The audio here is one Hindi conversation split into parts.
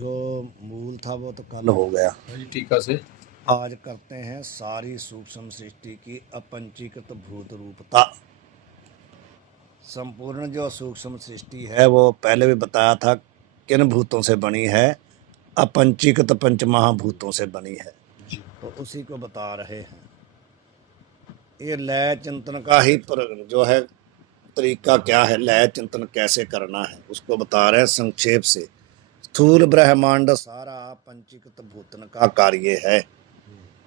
जो मूल था वो तो कल हो गया। जी टीका से आज करते हैं सारी सूक्ष्म सृष्टि की अपंचीकृत भूत रूपता। संपूर्ण जो सूक्ष्म सृष्टि है वो पहले भी बताया था किन भूतों से बनी है। अपंचीकृत पंच महाभूतों से बनी है, जी तो उसी को बता रहे हैं। ये लय चिंतन का ही जो है तरीका क्या है, लय चिंतन कैसे करना है उसको बता रहे हैं संक्षेप से। स्थूल ब्रह्मांड सारा पंचीकृत भूतन का कार्य है।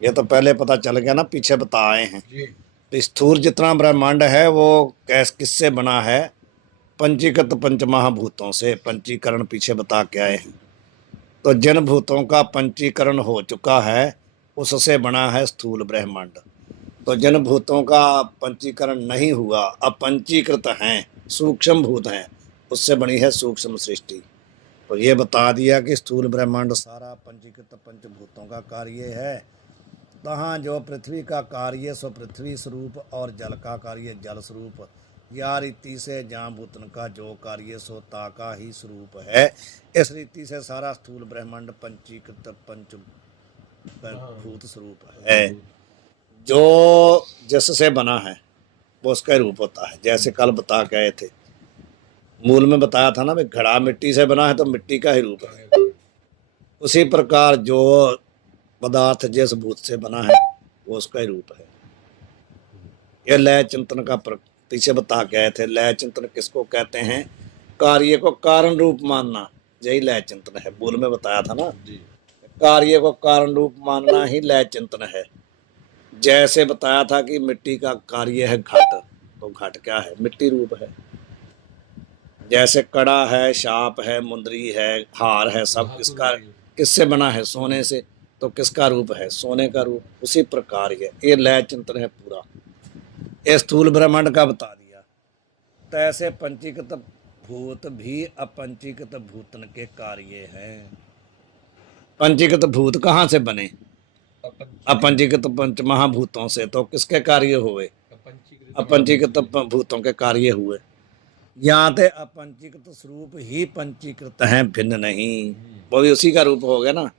ये तो पहले पता चल गया ना, पीछे बताए हैं। जी तो स्थूल जितना ब्रह्मांड है वो किससे बना है? पंचीकृत पंच महाभूतों से। पंचीकरण पीछे बता के आए हैं। तो जिन भूतों का पंचीकरण हो चुका है उससे बना है स्थूल ब्रह्मांड। तो जिन भूतों का पंचीकरण नहीं हुआ, अपंचीकृत हैं, सूक्ष्म भूत हैं, उससे बनी है सूक्ष्म सृष्टि। तो ये बता दिया कि स्थूल ब्रह्मांड सारा पंचीकृत पंचभूतों का कार्य है। तहाँ जो पृथ्वी का कार्य सो पृथ्वी स्वरूप और जल का कार्य जल स्वरूप, या रीति से जहाँ भूतन का जो कार्य सो ता का ही स्वरूप है। इस रीति से सारा स्थूल ब्रह्मांड पंचीकृत पंच भूत स्वरूप है। जो जिससे बना है वो उसका रूप होता है। जैसे कल बता गए थे, मूल में बताया था ना, भाई घड़ा मिट्टी से बना है तो मिट्टी का ही रूप है। उसी प्रकार जो पदार्थ जिस भूत से बना है वो उसका ही रूप है। यह लय चिंतन का पीछे बता गए थे। लय चिंतन किसको कहते हैं? कार्य को कारण रूप मानना, यही लय चिंतन है। मूल में बताया था ना, कार्य को कारण रूप मानना ही लय चिंतन है। जैसे बताया था कि मिट्टी का कार्य है घट, तो घट क्या है? मिट्टी रूप है। जैसे कड़ा है, शाप है, मुंदरी है, हार है, सब किससे बना है? सोने से। तो किसका रूप है? सोने का रूप। उसी प्रकार ये लय चिंतन है पूरा। ये स्थूल ब्रह्मांड का बता दिया। तो ऐसे पंचीकृत भूत भी अपंचीकृत भूतन के कार्य हैं। पंचीकृत भूत कहाँ से बने? अपंचीकृत पंच महाभूतों से। तो किसके कार्य हुए? अपंचीकृत भूतों के कार्य हुए। यहाँ ते अपंचीकृत स्वरूप ही पंचीकृत हैं, भिन्न नहीं। वो भी उसी का रूप हो गया ना।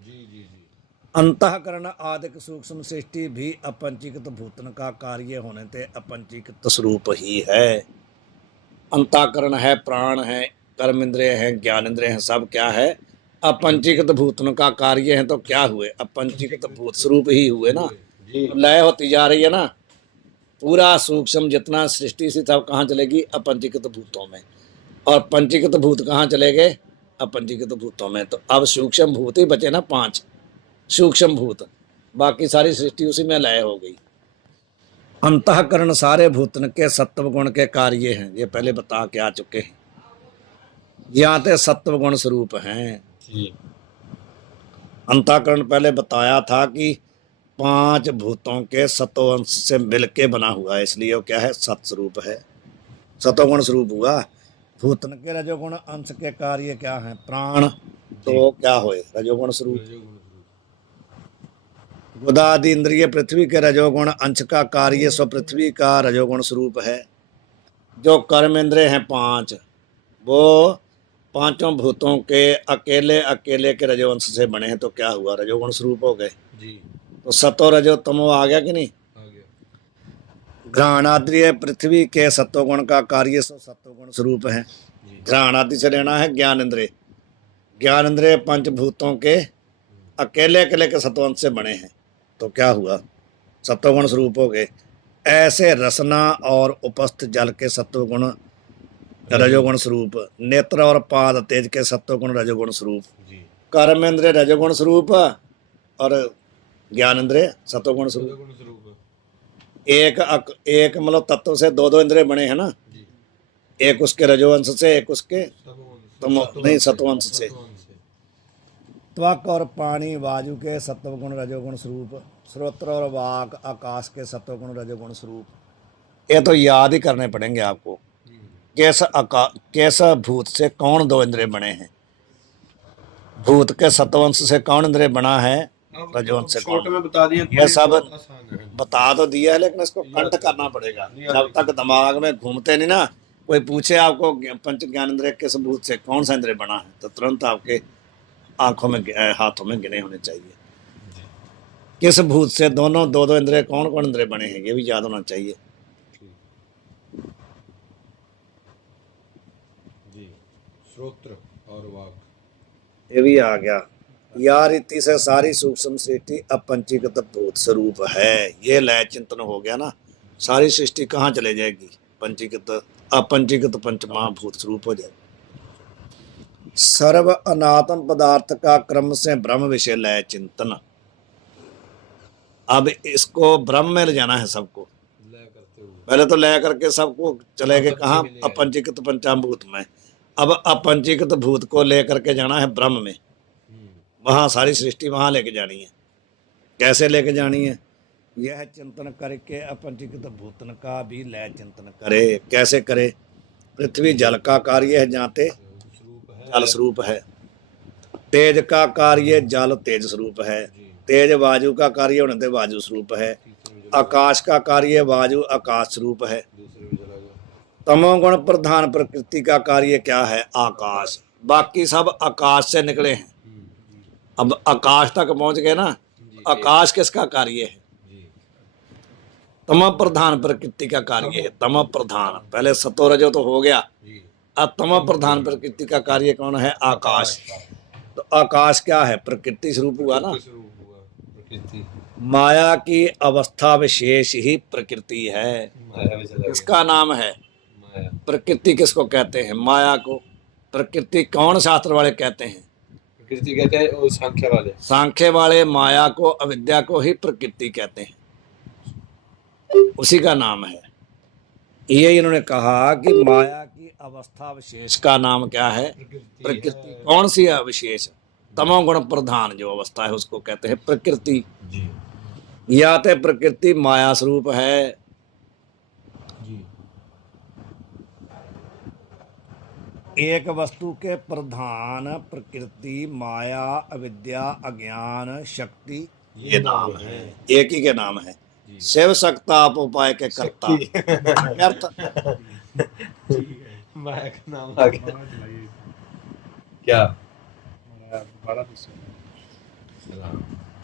अंतःकरण आदिक सूक्ष्म सृष्टि भी अपंचीकृत भूतन का कार्य होने ते अपंचीकृत स्वरूप ही है। अंतःकरण है, प्राण है, कर्म इंद्रिय है, ज्ञान इंद्रिय है, सब क्या है? अपंचीकृत भूतन का कार्य है। तो क्या हुए? अपंचीकृत भूत स्वरूप ही हुए ना। तो लय होती जा रही है ना। पूरा सूक्ष्म जितना सृष्टि से सब कहाँ चलेगी? अपंचीकृत भूतों में। और पंचीकृत भूत कहाँ चले गए? अपंचीकृत भूतों में। तो अब सूक्ष्म भूत ही बचे ना, 5 सूक्ष्म भूत। बाकी सारी सृष्टि उसी में लय हो गई। अंतःकरण सारे भूतन के सत्व गुण के कार्य हैं। ये पहले बता के आ चुके हैं। यहाँ ते सत्व गुण स्वरूप हैं। अंतःकरण पहले बताया था कि 5 भूतों के सत्वंश से मिलके बना हुआ है, इसलिए वो क्या है? सत्स्वरूप है, सत्वगुण स्वरूप हुआ। भूतन के रजोगुण अंश के कार्य क्या है? प्राण। तो क्या हुए? रजोगुण स्वरूप। गुदादि इंद्रिय पृथ्वी के रजोगुण अंश का कार्य सो पृथ्वी का रजोगुण स्वरूप है। जो कर्म इंद्रिय हैं 5, वो 5 भूतों के अकेले अकेले के रजोवंश से बने हैं। तो क्या हुआ? रजोगुण स्वरूप हो गए। तो सतो रजो तमो आ गया कि नहीं? घ्राणाद्रिय पृथ्वी के सत्वगुण का कार्य सो सत्वगुण स्वरूप है। घ्राणादि से लेना है ज्ञान इंद्रिय। ज्ञान इंद्रिय 5 भूतों के अकेले अकेले के सत्वंश से बने हैं। तो क्या हुआ? सत्वगुण स्वरूप हो गए। ऐसे रसना और उपस्थ जल के सत्वगुण रजोगुण स्वरूप, नेत्र और पाद तेज के सत्वगुण रजोगुण स्वरूप, कर्मेंद्रिय रजोगुण स्वरूप और ज्ञानेंद्रिय सत्वगुण स्वरूप। एक मतलब तत्व से 2 इंद्रिय बने हैं ना। एक उसके रजोवंश से, एक उसके नहीं सत्वंश से। त्वक और पानी वायु के सत्वगुण रजोगुण स्वरूप, श्रोत्र और वाक आकाश के सत्वगुण रजोगुण स्वरूप। ये तो याद ही करने पड़ेंगे आपको। कैसा भूत से कौन 2 इंद्रिय बने हैं? भूत के सत्वंश से कौन इंद्रिय बना है? रजोवंश से कौन? में बता दिया, यह सब बता तो दिया है, लेकिन इसको कंठ करना पड़ेगा। जब तक दिमाग में घूमते नहीं ना, कोई पूछे आपको पंच ज्ञान इंद्रिय किस भूत से कौन सा इंद्रिय बना है, तो तुरंत आपके आंखों में हाथों में गिने होने चाहिए। किस भूत से, दोनों दो दो इंद्रिय, कौन कौन इंद्रिय बने हैं, ये भी याद होना चाहिए। जी, श्रोत्र और वाक, ये भी आ गया। या रीति से सारी सूक्ष्म सृष्टि अपंचीकृत भूत स्वरूप है। ये लय चिंतन हो गया ना, सारी सृष्टि कहाँ चले जाएगी, पंचीकृत अपंचीकृत पंच महाभूत स्वरूप हो जाएगी। सर्व अनात्म पदार्थ का क्रम से ब्रह्म विषय लय चिंतन। अब इसको ब्रह्म में ले जाना है सबको, लय करते हुए पहले तो लय करके सबको चले गए कहाँ, में ले आए। अपंचीकृत पंचाभूत में। अब अपंचीकृत भूत को लेकर के जाना है ब्रह्म में, वहां सारी सृष्टि वहां लेके जानी है। कैसे लेके जानी है, यह चिंतन करके अपंचीकृत भूतन का भी लय चिंतन करे। कैसे करे, पृथ्वी जल का कार्य है, जाते स्वरूप है, जल स्वरूप है। तेज का कार्य जल तेज स्वरूप है। तेज वायु का कार्य होने से वायु स्वरूप है। आकाश का कार्य वायु आकाश स्वरूप है। दूसरे में चला गया। तमोगुण प्रधान प्रकृति का कार्य क्या है, आकाश। बाकी सब आकाश से निकले हैं, अब आकाश तक पहुंच गए ना। आकाश किसका कार्य है, तम प्रधान प्रकृति का कार्य है। तम प्रधान, पहले सतो रजो तो हो गया, अब तम प्रधान प्रकृति का कार्य कौन है, आकाश। तो आकाश क्या है, प्रकृति स्वरूप हुआ ना। प्रकृति माया की अवस्था विशेष ही प्रकृति है। माया में चला गया। किसका नाम है, माया। प्रकृति किसको कहते हैं, माया को। प्रकृति कौन शास्त्र वाले कहते हैं, प्रकृति कहते हैं वो सांख्य वाले। सांख्य वाले माया को, अविद्या को ही प्रकृति कहते हैं, उसी का नाम है। ये इन्होंने कहा कि माया की अवस्था विशेष का नाम क्या है, प्रकृति। कौन सी है विशेष, तमोगुण प्रधान जो अवस्था है उसको कहते हैं प्रकृति। या तो प्रकृति माया स्वरूप है, एक वस्तु के प्रधान प्रकृति, माया, अविद्या, अज्ञान, शक्ति, ये नाम है, एक ही के नाम है। शिव सकता आप उपाय के करता अर्थ। माया का नाम आ गया क्या,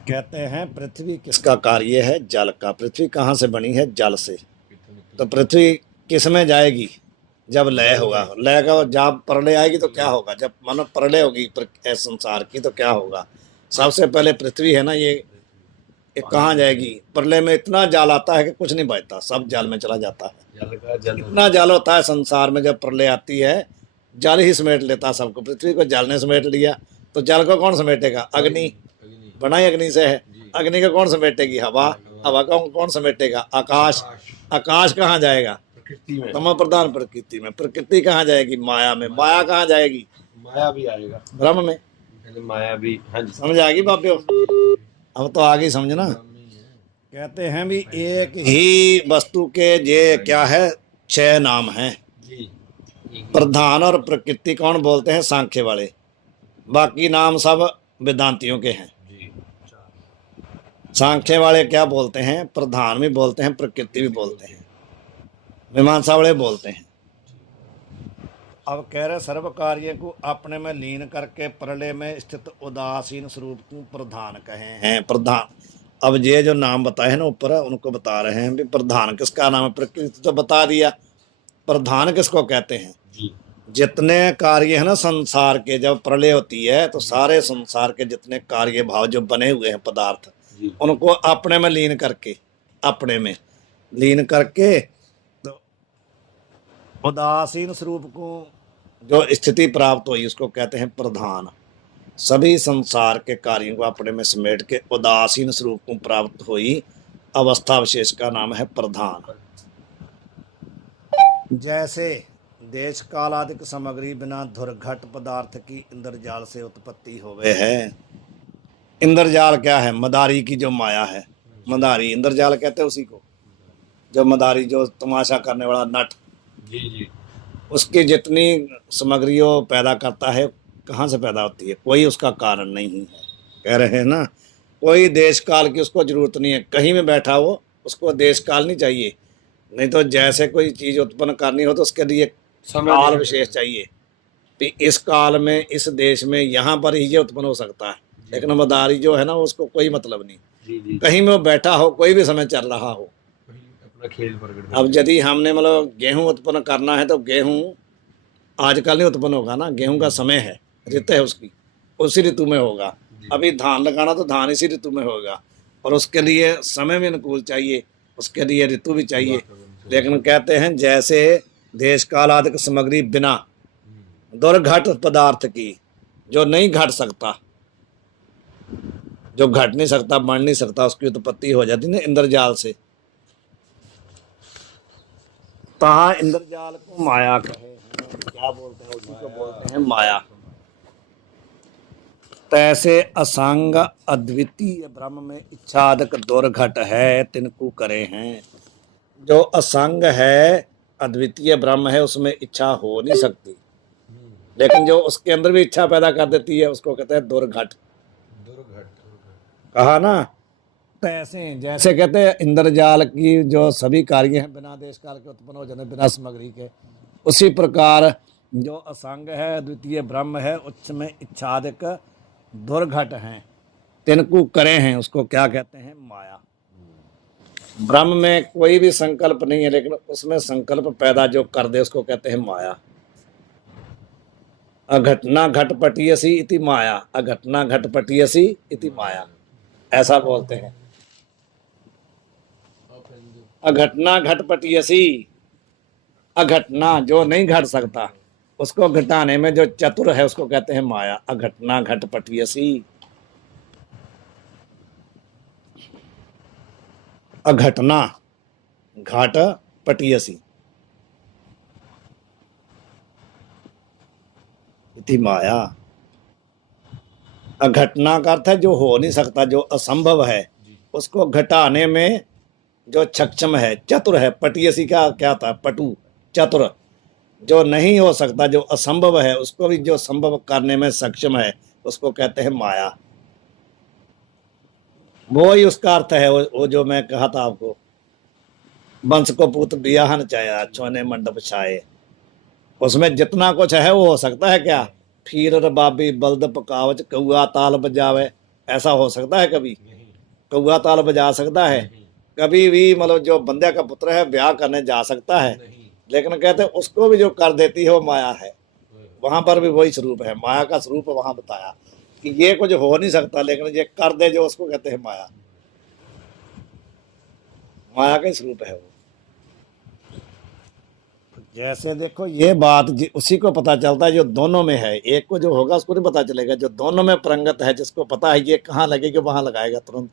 कहते हैं पृथ्वी किसका कार्य है, जल का। पृथ्वी कहाँ से बनी है, जल से। तो पृथ्वी किस में जाएगी, जब लय होगा। लय का जब प्रलय आएगी तो क्या होगा, जब मानो प्रलय होगी संसार की तो क्या होगा। सबसे पहले पृथ्वी है ना, ये कहाँ जाएगी, प्रलय में इतना जल आता है कि कुछ नहीं बचता, सब जल में चला जाता है। इतना जल होता है संसार में, जब प्रलय आती है जल ही समेट लेता है सबको। पृथ्वी को जल ने समेट लिया, तो जल को कौन समेटेगा, अग्नि, बनाई अग्नि से है। अग्नि को कौन समेटेगी, हवा, हवा को कौन समेटेगा, आकाश। आकाश कहाँ जाएगा, तम प्रधान प्रकृति में। प्रकृति कहाँ जाएगी, माया में। माया कहाँ जाएगी, माया भी आएगा ब्रह्म में। माया भी, हाँ जी, समझ आ गई बापियों, अब तो आगे समझना। कहते हैं भी एक ही वस्तु के ये क्या है, 6 नाम है। प्रधान और प्रकृति कौन बोलते हैं, सांख्य वाले। बाकी नाम सब वेदांतियों के हैं। सांख्य वाले क्या बोलते हैं, प्रधान भी बोलते हैं, प्रकृति भी बोलते हैं, मीमांसा वाले बोलते हैं। अब कह रहे सर्व कार्य को अपने में लीन करके प्रलय में स्थित उदासीन स्वरूप को प्रधान कहे हैं। प्रधान, अब ये जो नाम बताए हैं ना ऊपर, उनको बता रहे हैं भी प्रधान किसका नाम है। प्रकृति तो बता दिया, प्रधान किसको कहते हैं, जितने कार्य है ना संसार के, जब प्रलय होती है तो सारे संसार के जितने कार्य भाव जो बने हुए हैं पदार्थ, उनको अपने में लीन करके, अपने में लीन करके तो उदासीन स्वरूप को जो स्थिति प्राप्त हुई उसको कहते हैं प्रधान। सभी संसार के कार्यों को अपने में समेट के उदासीन स्वरूप को प्राप्त हुई अवस्था विशेष का नाम है प्रधान। जैसे देश कालादिक सामग्री बिना धुरघट पदार्थ की इंद्रजाल से उत्पत्ति होवे है। इंद्रजाल क्या है, मदारी की जो माया है, मदारी इंद्रजाल कहते हैं उसी को। जो मदारी जो तमाशा करने वाला नट, उसकी जितनी सामग्रियों पैदा करता है, कहाँ से पैदा होती है, कोई उसका कारण नहीं है। कह रहे हैं ना, कोई देश काल की उसको जरूरत नहीं है। कहीं में बैठा हो उसको देश काल नहीं चाहिए। नहीं तो जैसे कोई चीज़ उत्पन्न करनी हो तो उसके लिए काल विशेष चाहिए। कि इस काल में इस देश में यहाँ पर ही ये उत्पन्न हो सकता है, लेकिन मदारी जो है ना उसको कोई मतलब नहीं, जी जी कहीं में वो बैठा हो, कोई भी समय चल रहा हो। वही अपना खेल प्रकट अब करते यदि हमने मतलब गेहूं उत्पन्न करना है तो गेहूं आजकल नहीं उत्पन्न होगा ना, गेहूं का समय है, ऋतु है उसकी, उसी ऋतु में होगा। अभी धान लगाना तो धान इसी ऋतु में होगा, और उसके लिए समय भी अनुकूल चाहिए, उसके लिए ऋतु भी चाहिए। लेकिन कहते हैं जैसे देश काल आदि की सामग्री बिना दुर्घट पदार्थ की, जो नहीं घट सकता, जो घट नहीं सकता, बढ़ नहीं सकता, उसकी उत्पत्ति हो जाती ना इंद्रजाल से। तहाँ इंद्रजाल को माया कहे हैं, क्या बोलते हैं, उसी को बोलते हैं माया। तैसे असंग अद्वितीय ब्रह्म में इच्छादक दुर्घट है, तिनको करे हैं। जो असंग है, अद्वितीय ब्रह्म है, उसमें इच्छा हो नहीं सकती, लेकिन जो उसके अंदर भी इच्छा पैदा कर देती है उसको कहते हैं दुर्घट। दुर्घट कहा ना, तैसे जैसे कहते हैं इंद्रजाल की जो सभी कार्य हैं बिना देश काल के उत्पन्न हो जाने, बिना सामग्री के, उसी प्रकार जो असंग है, अद्वितीय ब्रह्म है, उसमें इच्छादिक दुर्घट हैं, तिनको करे हैं, उसको क्या कहते हैं, माया। ब्रह्म में कोई भी संकल्प नहीं है, लेकिन उसमें संकल्प पैदा जो कर दे उसको कहते हैं माया। अघटना घटपटियसी इति माया, अघटना घटपटियसी इति माया, ऐसा बोलते हैं। अघटना घटपटियसी, अघटना जो नहीं घट सकता उसको घटाने में जो चतुर है उसको कहते हैं माया। अघटना घटपटियसी, अघटना घाट पटियसी इति माया। अघटना का अर्थ है जो हो नहीं सकता, जो असंभव है, उसको घटाने में जो सक्षम है, चतुर है। पटियसी का क्या था, पटु, चतुर। जो नहीं हो सकता, जो असंभव है, उसको भी जो संभव करने में सक्षम है, उसको कहते हैं माया। वो ही उसका अर्थ है, वो जो मैं कहा था आपको, वंश को पूत बियाहन चाया छोने मंडप छाए। उसमें जितना कुछ है वो हो सकता है क्या, फिर रबाबी बल्द पकावच कौआ ताल बजावे, ऐसा हो सकता है कभी? कौआ ताल बजा सकता है कभी भी? मतलब जो बंदे का पुत्र है ब्याह करने जा सकता है, लेकिन कहते हैं उसको भी जो कर देती है वो माया है। वहां पर भी वही स्वरूप है, माया का स्वरूप वहां बताया कि ये कुछ हो नहीं सकता, लेकिन ये कर दे जो, उसको कहते हैं माया। माया का स्वरूप है वो। जैसे देखो ये बात उसी को पता चलता है जो दोनों में है, एक को जो होगा उसको नहीं पता चलेगा, जो दोनों में प्रंगत है, जिसको पता है ये कहाँ लगेगी वहां लगाएगा तुरंत।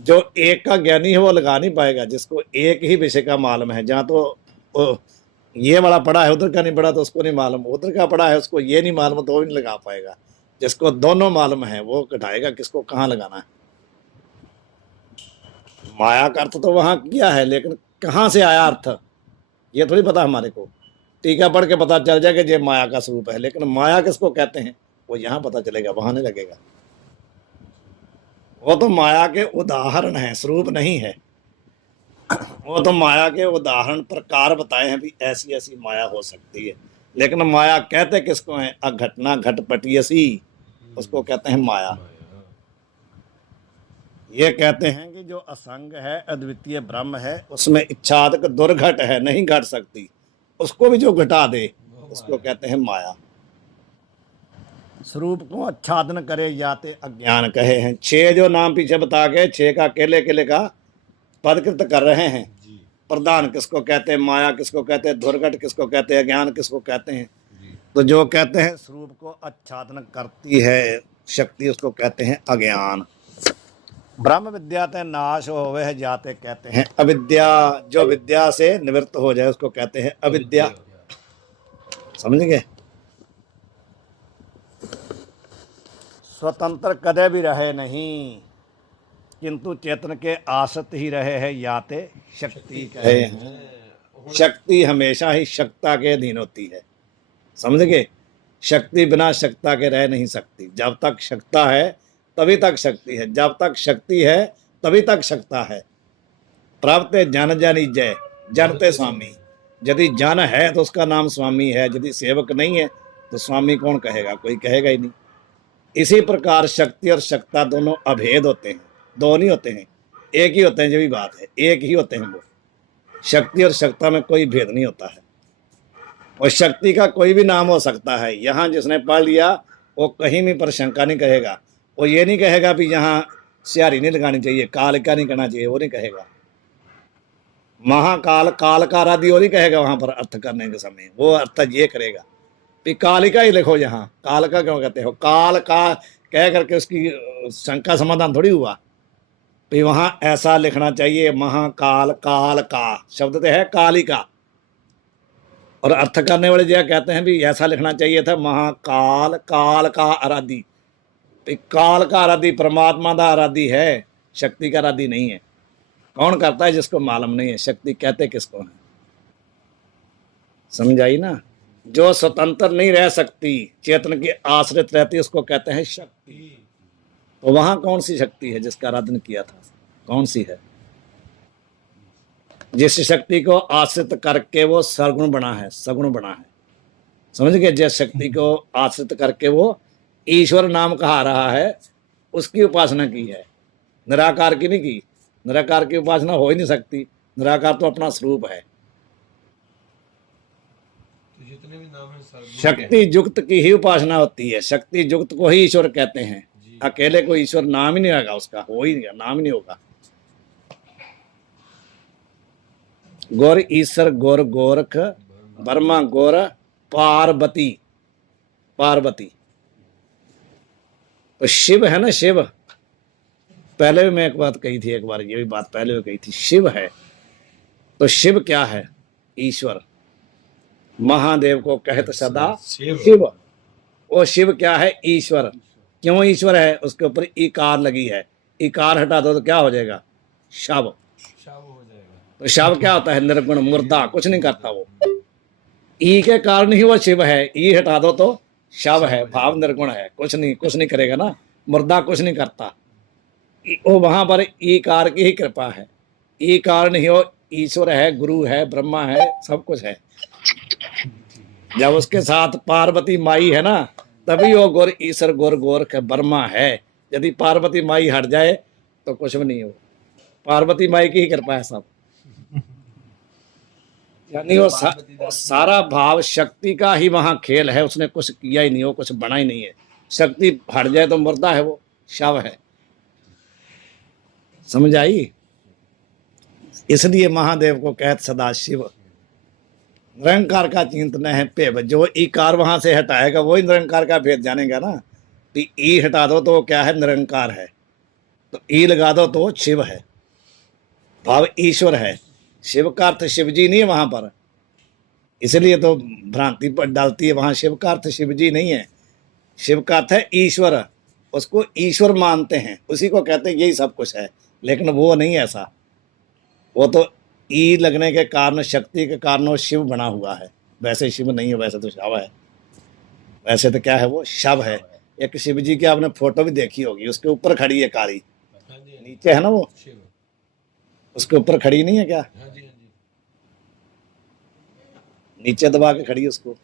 जो एक का ज्ञानी है वो लगा नहीं पाएगा, जिसको एक ही विषय का मालूम है, जहाँ तो ये वाला पढ़ा है उधर का नहीं पढ़ा तो उसको नहीं मालूम, उधर का पढ़ा है उसको ये नहीं मालूम तो वो नहीं लगा पाएगा। जिसको दोनों मालूम है वो घटाएगा किसको कहाँ लगाना है। माया का अर्थ तो वहां किया है, लेकिन कहाँ से आया अर्थ ये थोड़ी पता हमारे को। टीका पढ़ के पता चल जाएगा ये माया का स्वरूप है, लेकिन माया किसको कहते हैं वो यहाँ पता चलेगा, वहां नहीं लगेगा। वो तो माया के उदाहरण है, स्वरूप नहीं है। वो तो माया के उदाहरण प्रकार बताए हैं भी ऐसी ऐसी माया हो सकती है, लेकिन माया कहते किसको है, अघटना घटपटियसी, उसको कहते हैं माया। ये कहते हैं कि जो असंग है, अद्वितीय ब्रह्म है, उसमें इच्छादक दुर्घट है, नहीं घट सकती, उसको भी जो घटा दे उसको कहते हैं माया। स्वरूप को आच्छादन करे जाते अज्ञान कहे हैं। छह जो नाम पीछे बता के, छह का केले केले का पदकृत कर रहे हैं। प्रधान किसको कहते हैं, माया किसको कहते हैं, दुर्घट किसको कहते हैं, अज्ञान किसको कहते हैं। तो जो कहते हैं स्वरूप को आच्छादन करती है शक्ति, उसको कहते हैं अज्ञान। ब्रह्म विद्या ते नाश होवे है जाते कहते हैं अविद्या। जो विद्या से निवृत्त हो जाए उसको कहते हैं अविद्या। समझ गए? स्वतंत्र कदे भी रहे नहीं, किंतु चेतन के आसत ही रहे हैं याते शक्ति कहे हैं। शक्ति हमेशा ही शक्ता के अधीन होती है, समझ गए? शक्ति बिना शक्ता के रह नहीं सकती। जब तक शक्ता है तभी तक शक्ति है, जब तक शक्ति है तभी तक शक्ता है। प्रवते जन जन जय जनते स्वामी, यदि जन है तो उसका नाम स्वामी है, यदि सेवक नहीं है तो स्वामी कौन कहेगा, कोई कहेगा ही नहीं। इसी प्रकार शक्ति और शक्ता दोनों अभेद होते हैं, दो नहीं होते हैं, एक ही होते हैं, जो भी बात है, एक ही होते हैं वो। शक्ति और शक्ता में कोई भेद नहीं होता है। और शक्ति का कोई भी नाम हो सकता है। यहाँ जिसने पढ़ लिया वो कहीं भी पर शंका नहीं कहेगा, वो ये नहीं कहेगा भी यहाँ स्यारी नहीं लगानी चाहिए, कालिका नहीं करना चाहिए, वो नहीं कहेगा। महाकाल, काल का आराध्य वो नहीं कहेगा वहां पर अर्थ करने के समय, वो अर्थ ये करेगा कि कालिका ही लिखो। यहाँ काल का क्यों कहते हो, काल का कह करके उसकी शंका समाधान थोड़ी हुआ। तो वहां ऐसा लिखना चाहिए, महाकाल, काल का शब्द तो है कालिका, और अर्थ करने वाले जो कहते हैं भी ऐसा लिखना चाहिए था, महाकाल, काल का आराधी। काल का आराधी परमात्मा का आराधी है, शक्ति का आराधी नहीं है। कौन करता है, जिसको मालूम नहीं है शक्ति कहते किसको है। समझाई ना। जो स्वतंत्र नहीं रह सकती, चेतन की आश्रित रहती, उसको कहते हैं शक्ति। तो वहां कौन सी शक्ति है जिसका आराधन किया था, कौन सी है? जिस शक्ति को आश्रित करके वो सरगुण बना है, सगुण बना है। समझ गए? जिस शक्ति को आश्रित करके वो ईश्वर नाम कहा रहा है, उसकी उपासना की है, निराकार की नहीं की। निराकार की उपासना हो ही नहीं सकती, निराकार तो अपना स्वरूप है। तो जितने भी नाम है सर्वगुण शक्ति युक्त की ही उपासना होती है, शक्ति युक्त को ही ईश्वर कहते हैं। अकेले को ईश्वर नाम ही नहीं होगा, उसका हो ही नहीं, नाम ही नहीं होगा। गौर ईश्वर, गौर गोरख, ब्रह्मा गौर, पार्वती, पार्वती। तो शिव है ना, शिव। पहले भी मैं एक बात कही थी, एक बार ये भी बात पहले भी कही थी, शिव है। तो शिव क्या है? ईश्वर। महादेव को कहते सदा शिव। वो शिव क्या है? ईश्वर। क्यों ईश्वर है? उसके ऊपर इकार लगी है, इकार हटा दो तो क्या हो जाएगा? शव। तो शव क्या होता है? निर्गुण, मुर्दा, कुछ नहीं करता वो। ई के कारण ही वो शिव है, ई हटा दो तो शव है, भाव निर्गुण है, कुछ नहीं करेगा ना, मुर्दा कुछ नहीं करता। वो वहां पर ईकार की ही कृपा है, ई कारण ही वो ईश्वर है, गुरु है, ब्रह्मा है, सब कुछ है। जब उसके साथ पार्वती माई है ना, तभी वो गौर ईश्वर, गौर गोरख ब्रह्मा है। यदि पार्वती माई हट जाए तो कुछ भी नहीं हो। पार्वती माई की ही कृपा है सब। यानी वो सारा भाव शक्ति का ही वहां खेल है, उसने कुछ किया ही नहीं, वो कुछ बना ही नहीं है। शक्ति हट जाए तो मुर्दा है, वो शव है। समझ आई? इसलिए महादेव को कहते सदा शिव। निरंकार का चिंतन है पेव। जो ईकार वहां से हटाएगा वही निरंकार का भेद जानेगा ना। तो ई हटा दो तो क्या है? निरंकार है। तो ई लगा दो तो शिव है, भाव ईश्वर है। शिव का अर्थ शिव जी नहीं है वहां पर, इसलिए तो भ्रांति पर डालती है। वहां शिव का अर्थ शिव जी नहीं है, शिव का अर्थ है ईश्वर। उसको ईश्वर मानते हैं, उसी को कहते हैं यही सब कुछ है। लेकिन वो नहीं ऐसा, वो तो ई लगने के कारण, शक्ति के कारण वो शिव बना हुआ है। वैसे शिव नहीं है, वैसे तो शव है। वैसे तो क्या है? वो शव है। एक शिव जी की आपने फोटो भी देखी होगी, उसके ऊपर खड़ी है काली, नीचे है ना वो, उसके ऊपर खड़ी नहीं है क्या? नीचे दबा के खड़ी है उसको।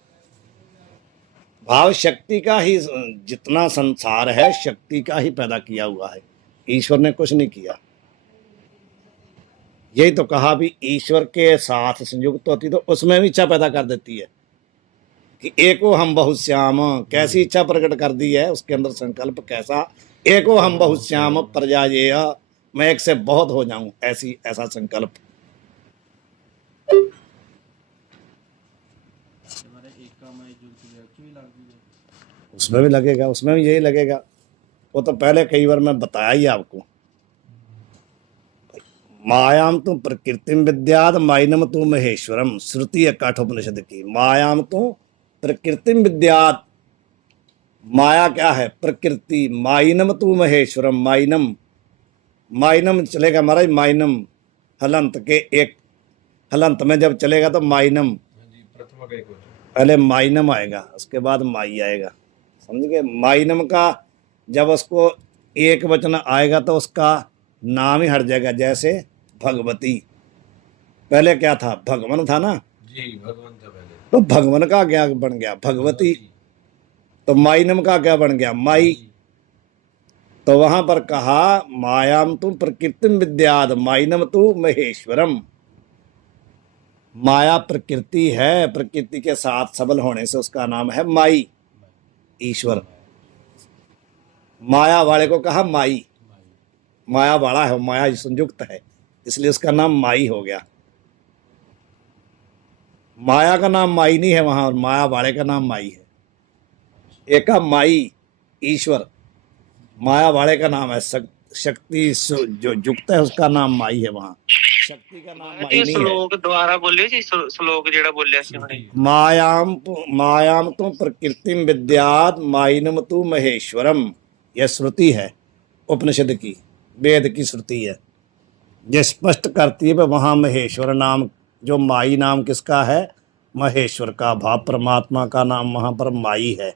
भाव शक्ति का ही, जितना संसार है शक्ति का ही पैदा किया हुआ है, ईश्वर ने कुछ नहीं किया। यही तो कहा भी ईश्वर के साथ संयुक्त होती तो उसमें भी इच्छा पैदा कर देती है कि एको हम बहुश्याम। कैसी इच्छा प्रकट कर दी है उसके अंदर, संकल्प कैसा? एको हम बहुश्याम प्रजायेय, मैं एक से बहुत हो जाऊं, ऐसा संकल्प। उसमें भी लगेगा, उसमें भी यही लगेगा। वो तो पहले कई बार मैं बताया ही आपको। मायाम तू प्रकृतिम विद्याद माइनम तू महेश्वरम, श्रुति है काठोपनिषद की। मायाम तू प्रकृतिम विद्यात, माया क्या है? प्रकृति। माइनम तू महेश्वरम, माइनम, माइनम चलेगा महाराज, माइनम हलंत के एक, हलंत में जब चलेगा तो माइनम, पहले माइनम आएगा उसके बाद माई आएगा। समझ गए? माइनम का जब उसको एक वचन आएगा तो उसका नाम ही हट जाएगा। जैसे भगवती, पहले क्या था? भगवान था ना, जी भगवान था पहले। तो भगवान का क्या बन गया? भगवती। तो माइनम का क्या बन गया? माई। तो वहां पर कहा मायाम तु प्रकृतिम विद्याद माइनम तु महेश्वरम। माया प्रकृति है, प्रकृति के साथ सबल होने से उसका नाम है माई, ईश्वर। माया वाले को कहा माई, माया वाला है, माया संयुक्त है, इसलिए उसका नाम माई हो गया। माया का नाम माई नहीं है वहां, और माया वाले का नाम माई है। एक का माई ईश्वर, माया वाले का नाम है शक्ति जो युक्त है उसका नाम माई है वहां, शक्ति का नाम माई नहीं है। श्लोक द्वारा बोलियो जी, श्लोक जेड़ा बोलिया सी हुणे। मायाम मायाम तो प्रकृतिम विद्यात माइनम तु महेश्वरम, यह श्रुति है उपनिषद की, वेद की श्रुति है, ये स्पष्ट करती है वहां महेश्वर नाम, जो माई नाम किसका है? महेश्वर का भाव, परमात्मा का नाम वहां पर माई है।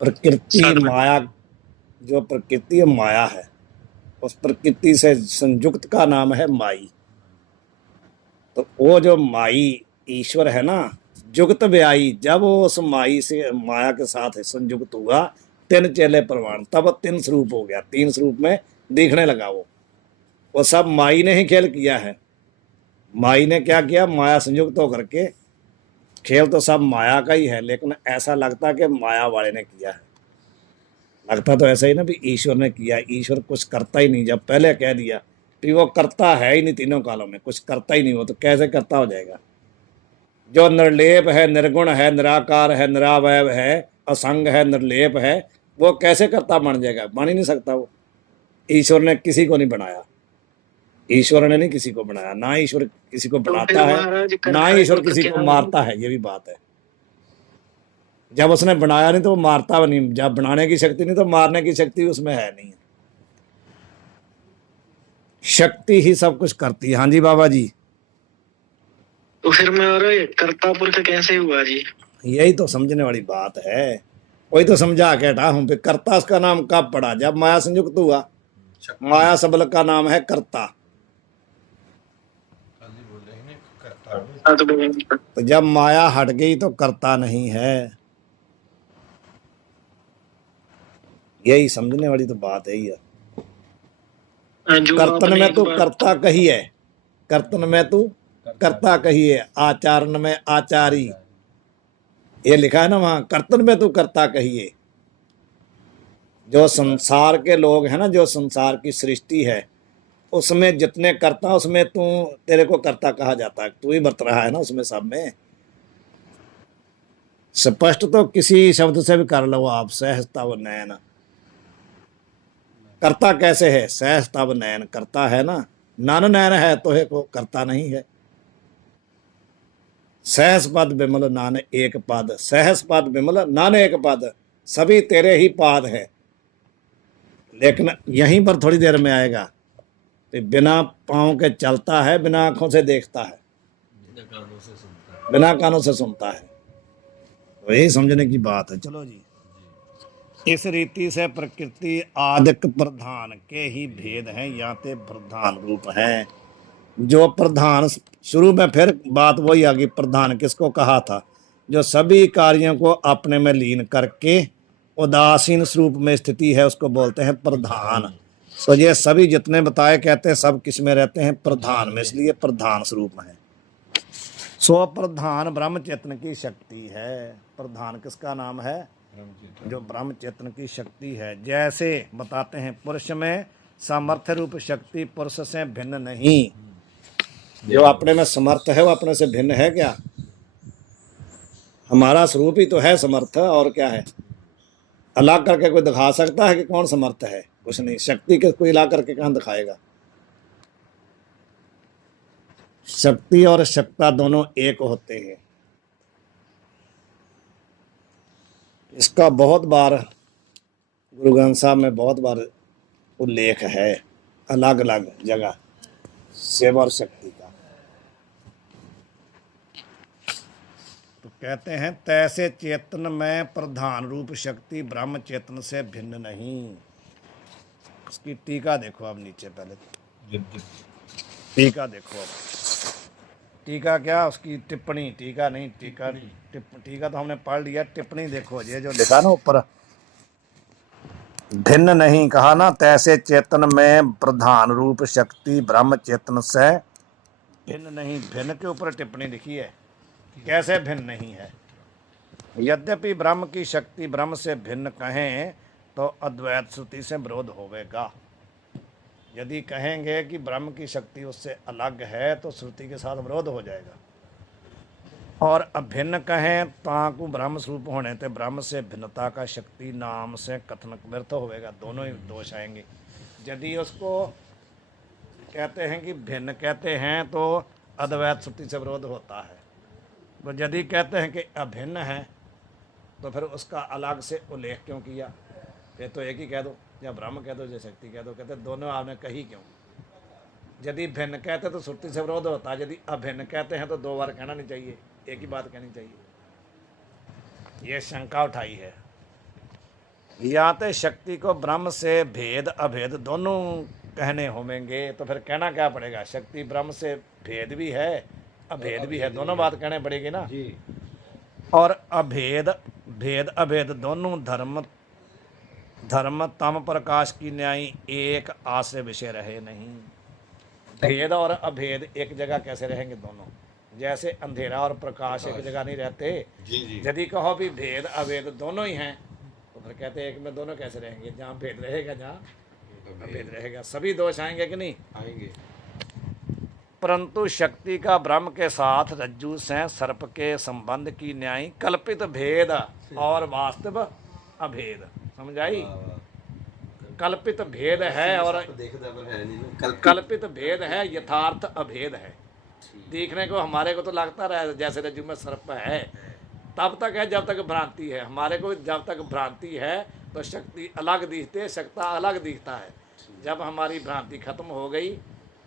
प्रकृति माया, जो प्रकृति है माया है, उस प्रकृति से संयुक्त का नाम है माई। तो वो जो माई ईश्वर है ना, जुगत व्याई, जब वो उस माई से माया के साथ संयुक्त हुआ, तीन चेले प्रमाण, तब तीन स्वरूप हो गया, तीन स्वरूप में दिखने लगा। वो सब माई ने ही खेल किया है। माई ने क्या किया? माया संयुक्त होकर के, खेल तो सब माया का ही है, लेकिन ऐसा लगता कि माया वाले ने किया है, लगता तो ऐसा ही ना भी ईश्वर ने किया। ईश्वर कुछ करता ही नहीं, जब पहले कह दिया कि वो करता है ही नहीं, तीनों कालों में कुछ करता ही नहीं, वो तो कैसे करता हो जाएगा? जो निर्लेप है, निर्गुण है, निराकार है, निरावय है, असंग है, निर्लेप है, वो कैसे करता बन जाएगा? बन ही नहीं सकता वो। ईश्वर ने किसी को नहीं बनाया, ईश्वर ने नहीं किसी को बनाया, ना ईश्वर किसी को बनाता है, ना ईश्वर किसी को मारता है, ये भी बात है। जब उसने बनाया नहीं तो वो मारता नहीं, जब बनाने की शक्ति नहीं तो मारने की शक्ति उसमें है नहीं। शक्ति ही सब कुछ करती है। हाँ जी बाबा जी। तो फिर मैं और कर्ता पुरुष कैसे हुआ जी? यही तो समझने वाली बात है, वही तो समझा के हटा हूं। कर्ता उसका नाम कब पड़ा? जब माया संयुक्त हुआ। माया सबल का नाम है कर्ता। तो जब माया हट गई तो कर्ता नहीं है, यही समझने वाली तो बात है। ही कर्तन में तू कर्ता कही है, कर्तन में तू कर्ता कही है, आचरण में आचारी, ये लिखा है ना वहां, कर्तन में तू कर्ता कहिए। जो संसार के लोग हैं ना, जो संसार की सृष्टि है, उसमें जितने कर्ता, उसमें तू, तेरे को कर्ता कहा जाता है, तू ही बरत रहा है ना उसमें सब में। स्पष्ट तो किसी शब्द से भी कर लो आप, सहजता व नयन। कर्ता कैसे है? सहजता व नयन करता है ना, नन नयन है तो है को करता नहीं है। सहस पद विमल नान एक पद, सहस पद विमल नान एक पद, सभी तेरे ही पाद है। लेकिन यहीं पर थोड़ी देर में आएगा, तो बिना पाँव के चलता है, बिना आंखों से देखता है, बिना कानों से सुनता है। तो यही समझने की बात है। चलो जी, इस रीति से प्रकृति आदिक प्रधान के ही भेद हैं, या ते प्रधान रूप है। जो प्रधान, शुरू में फिर बात वही आ गई, प्रधान किसको कहा था? जो सभी कार्यों को अपने में लीन करके उदासीन स्वरूप में स्थिति है, उसको बोलते हैं प्रधान। तो ये सभी जितने बताए कहते हैं सब किस में रहते हैं? प्रधान में, इसलिए प्रधान स्वरूप है। सो प्रधान ब्रह्म चेतन की शक्ति है। प्रधान किसका नाम है? जो ब्रह्म चेतन की शक्ति है। जैसे बताते हैं पुरुष में सामर्थ्य रूप शक्ति पुरुष से भिन्न नहीं। जो अपने में समर्थ है वो अपने से भिन्न है क्या? हमारा स्वरूप ही तो है समर्थ, और क्या है? अलग करके कोई दिखा सकता है कि कौन समर्थ है? कुछ नहीं। शक्ति के कोई ला करके कहां दिखाएगा? शक्ति और शक्ता दोनों एक होते हैं। इसका बहुत बार गुरु ग्रंथ साहब में बहुत बार उल्लेख है, अलग अलग जगह शिव और शक्ति का। तो कहते हैं तैसे चेतन में प्रधान रूप शक्ति ब्रह्म चेतन से भिन्न नहीं। उसकी टीका देखो आप नीचे, पहले टीका देखो आप। टीका क्या, उसकी टिप्पणी, टीका नहीं, टीका तो हमने पढ़ लिया, टिप्पणी देखो ये जो लिखा ना ऊपर, भिन्न नहीं कहा ना, तैसे चेतन में प्रधान रूप शक्ति ब्रह्म चेतन से भिन्न नहीं, भिन्न के ऊपर टिप्पणी लिखी है, कैसे भिन्न नहीं है। यद्यपि ब्रह्म की शक्ति ब्रह्म से भिन्न कहें तो अद्वैत श्रुति से विरोध होवेगा। यदि कहेंगे कि ब्रह्म की शक्ति उससे अलग है तो श्रुति के साथ विरोध हो जाएगा। और अभिन्न कहें ताकू ब्रह्म स्वरूप होने ते ब्रह्म से भिन्नता का शक्ति नाम से कथन व्यर्थ होवेगा, दोनों ही दोष आएंगे। यदि उसको कहते हैं कि भिन्न कहते हैं तो अद्वैत श्रुति से विरोध होता है, तो यदि कहते हैं कि अभिन्न है तो फिर उसका अलग से उल्लेख क्यों किया, फिर तो एक ही कह दो, या ब्रह्म कह दो या शक्ति कह दो, कहते दोनों आपने कही क्यों। यदि भिन्न कहते तो श्रुति से विरोध होता है, यदि अभिन्न कहते हैं तो दो बार कहना नहीं चाहिए, एक ही बात कहनी चाहिए। ये शंका उठाई है। या तो शक्ति को ब्रह्म से भेद अभेद दोनों कहने होंगे तो फिर कहना क्या पड़ेगा, शक्ति ब्रह्म से भेद भी है अभेद भी है, दोनों बात कहने पड़ेगी ना जी। और अभेद भेद अभेद दोनों धर्म तम प्रकाश की न्यायी एक आश्रय विषय रहे नहीं। भेद और अभेद एक जगह कैसे रहेंगे दोनों, जैसे अंधेरा और प्रकाश एक जगह नहीं रहते जी। यदि कहो भी भेद अभेद दोनों ही हैं तो फिर कहते एक में दोनों कैसे रहेंगे, जहाँ भेद रहेगा जहाँ अभेद रहेगा, सभी दोष आएंगे कि नहीं आएंगे। परंतु शक्ति का ब्रह्म के साथ रज्जु से सर्प के संबंध की न्याय कल्पित भेद और वास्तव अभेद, समझाई। कल्पित भेद है और कल्पित भेद है, यथार्थ अभेद है। देखने को हमारे को तो लगता रहे जैसे रज्जु में सर्प है, तब तक है जब तक भ्रांति है। हमारे को जब तक भ्रांति है तो शक्ति अलग दिखते है, शक्ता अलग दिखता है। जब हमारी भ्रांति खत्म हो गई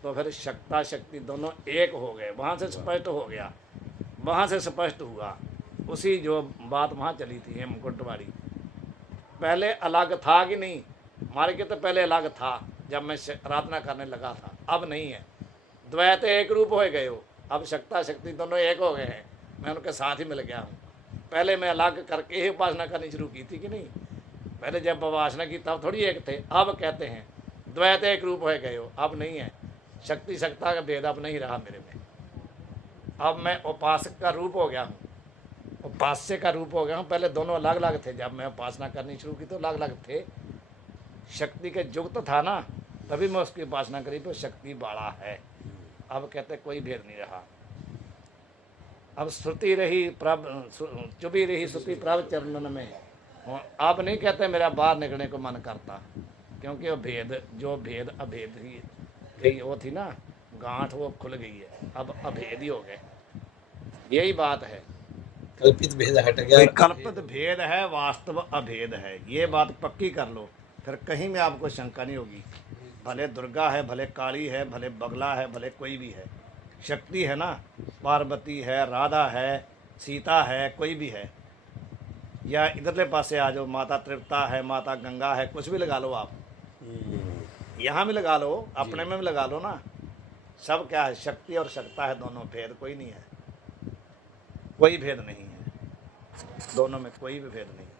तो फिर शक्ता शक्ति दोनों एक हो गए, वहाँ से स्पष्ट हो गया, वहाँ से स्पष्ट हुआ। उसी जो बात वहाँ चली थी हेमकुंटवाड़ी, पहले अलग था कि नहीं, हमारे के तो पहले अलग था जब मैं आराधना करने लगा था, अब नहीं है। द्वैत एक रूप हो गए हो, अब शक्ता शक्ति दोनों एक हो गए हैं, मैं उनके साथ ही मिल गया हूँ। पहले मैं अलग करके ही उपासना करनी शुरू की थी कि नहीं, पहले जब उपासना की तब थोड़ी एक थे। अब कहते हैं द्वैत एक रूप हो गए हो, अब नहीं है। शक्ति शक्ता का भेद अब नहीं रहा मेरे में, अब मैं उपासक का रूप हो गया हूँ, उपास्य का रूप हो गया हूँ। पहले दोनों अलग अलग थे, जब मैं उपासना करनी शुरू की तो अलग अलग थे। शक्ति के युक्त था ना, तभी मैं उसकी उपासना करी तो शक्ति बड़ा है। अब कहते कोई भेद नहीं रहा, अब श्रुति रही प्रभ चुभी रही श्रुति प्रभ चरणन में। अब नहीं कहते मेरा बाहर निकलने को मन करता, क्योंकि वो भेद जो भेद अभेद ही गई वो थी ना गांठ, वो खुल गई है, अब अभेद ही हो गए। यही बात है, कल्पित भेद हट गया, कल्पित भेद है वास्तव अभेद है, ये बात पक्की कर लो, फिर कहीं में आपको शंका नहीं होगी। भले दुर्गा है, भले काली है, भले बगला है, भले कोई भी है, शक्ति है ना, पार्वती है, राधा है, सीता है, कोई भी है। या इधरले पासे आ जाओ, माता त्रिपता है, माता गंगा है, कुछ भी लगा लो आप, यहाँ भी लगा लो, अपने में भी लगा लो ना। सब क्या है, शक्ति और शक्ता है, दोनों, भेद कोई नहीं है, कोई भेद नहीं है, दोनों में कोई भी भेद नहीं है।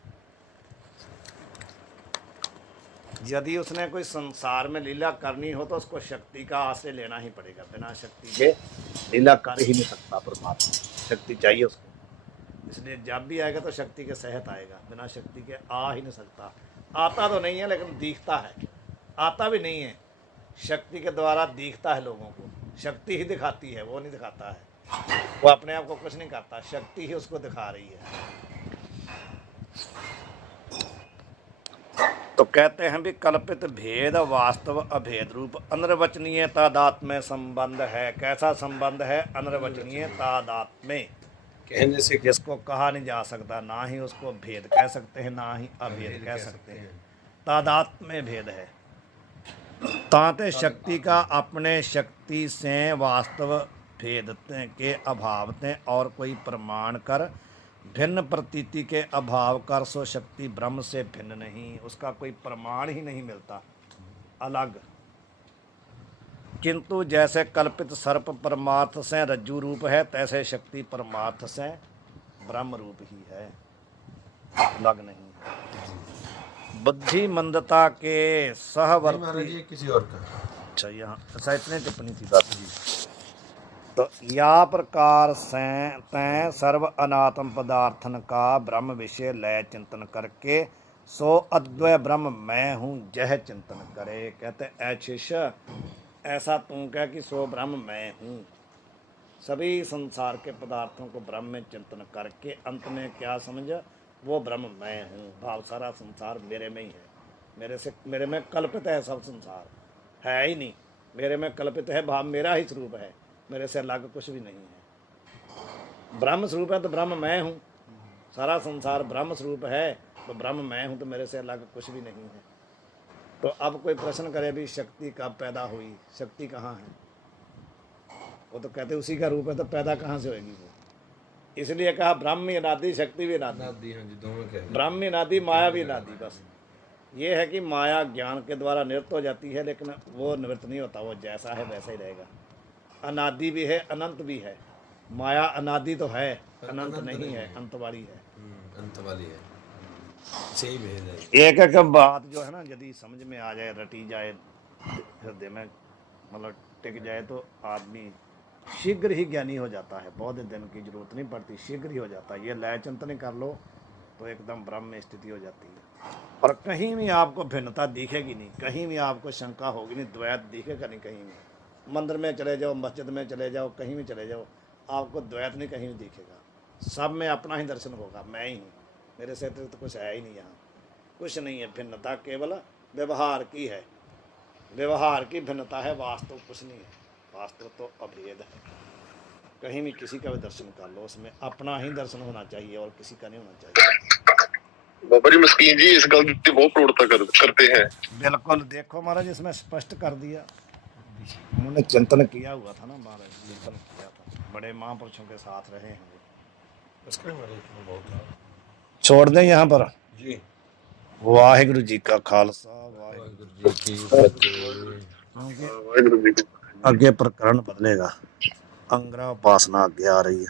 यदि उसने कोई संसार में लीला करनी हो तो उसको शक्ति का आश्रय लेना ही पड़ेगा, बिना शक्ति के लीला कर ही नहीं सकता परमात्मा, शक्ति चाहिए उसको। इसलिए जब भी आएगा तो शक्ति के सहत आएगा, बिना शक्ति के आ ही नहीं सकता। आता तो नहीं है लेकिन दिखता है, आता भी नहीं है, शक्ति के द्वारा दिखता है लोगों को, शक्ति ही दिखाती है, वो नहीं दिखाता है, वो अपने आप को कुछ नहीं करता, शक्ति ही उसको दिखा रही है। तो कहते हैं भी कल्पित भेद वास्तव अभेद रूप अनिर्वचनीय तादात्म्य संबंध है। कैसा संबंध है? अनिर्वचनीय तादात्म्य, कहने से जिसको कहा नहीं जा सकता, ना ही उसको भेद कह सकते हैं ना ही अभेद कह सकते हैं, तादात्म्य भेद है। ताते शक्ति का अपने शक्ति से वास्तव भेद के अभाव और कोई प्रमाण कर भिन्न प्रतीति के अभाव कर सो शक्ति ब्रह्म से भिन्न नहीं, उसका कोई प्रमाण ही नहीं मिलता अलग। किंतु जैसे कल्पित सर्प परमार्थ से रज्जु रूप है, तैसे शक्ति परमार्थ से ब्रह्म रूप ही है, अलग नहीं है। बुद्धि मंदता के महाराज सहवर्ती। ये किसी और का। अच्छा यहाँ अच्छा इतने टिप्पणी थी बात जी। तो या प्रकार से तैं सर्व अनात्म पदार्थन का ब्रह्म विषय लय चिंतन करके सो अद्वय ब्रह्म मैं हूँ जह चिंतन करे। कहते ऐ शिष्य ऐसा तू कह कि सो ब्रह्म मैं हूँ। सभी संसार के पदार्थों को ब्रह्म में चिंतन करके अंत में क्या समझ, वो ब्रह्म मैं हूँ। भाव सारा संसार मेरे में ही है, मेरे में कल्पित है, सब संसार है ही नहीं, मेरे में कल्पित है। भाव मेरा ही स्वरूप है, मेरे से अलग कुछ भी नहीं है। ब्रह्म स्वरूप है तो ब्रह्म मैं हूँ। सारा संसार ब्रह्म स्वरूप है तो ब्रह्म मैं हूँ, तो मेरे से अलग कुछ भी नहीं है। तो अब कोई प्रश्न करे भी शक्ति कब पैदा हुई, शक्ति कहाँ है? वो तो कहते उसी का रूप है, तो पैदा कहाँ से होगी वो? इसलिए कहा ब्रह्म भी अनादि, शक्ति भी अनादि। हाँ जी, दोनों कह रहे हैं। ब्रह्म भी अनादि, माया भी अनादि। बस ये है कि माया ज्ञान के द्वारा निवृत्त हो जाती है, लेकिन वो निवृत्त नहीं होता, वो जैसा है वैसा ही रहेगा। अनादि भी है, अनंत भी है। माया अनादि तो है, अनंत नहीं है, अंत वाली है। अंत वाली है, सही भेद है। एक एक बात जो है ना, यदि समझ में आ जाए, रटी जाए हृदय में, मतलब टिक जाए, तो आदमी शीघ्र ही ज्ञानी हो जाता है। बहुत दिन की जरूरत नहीं पड़ती, शीघ्र ही हो जाता है। ये लय चिंतन कर लो तो एकदम ब्रह्म में स्थिति हो जाती है। और कहीं भी आपको भिन्नता दिखेगी नहीं, कहीं भी आपको शंका होगी नहीं, द्वैत दिखेगा नहीं कहीं भी। मंदिर में चले जाओ, मस्जिद में चले जाओ, कहीं भी चले जाओ, आपको द्वैत नहीं कहीं भी दिखेगा। सब में अपना ही दर्शन होगा, मैं ही हूँ, मेरे से तो कुछ है ही नहीं। यहाँ कुछ नहीं है, भिन्नता केवल व्यवहार की है, व्यवहार की भिन्नता है, वास्तव कुछ नहीं है। वास्तव तो अभेद है। कहीं भी किसी का भी दर्शन कर लो, उसमें अपना ही दर्शन होना चाहिए और किसी का नहीं होना चाहिए। बाबा जी मस्कीन जी इस गलती बहुत प्रौढ़ता करते हैं। बिल्कुल, देखो महाराज इसमें स्पष्ट कर दिया। उन्होंने चिंतन किया हुआ था ना महाराज, चिंतन किया था, बड़े महापुरुषों के साथ रहे हैं। उसका हमारे बहुत था। छोड़ दें यहाँ पर जी। वाहिगुरु जी का खालसा, वाहिगुरु जी की फतेह। आगे वाहिगुरु जी आगे प्रकरण बदलेगा, अंगरा उपासना आगे आ रही है।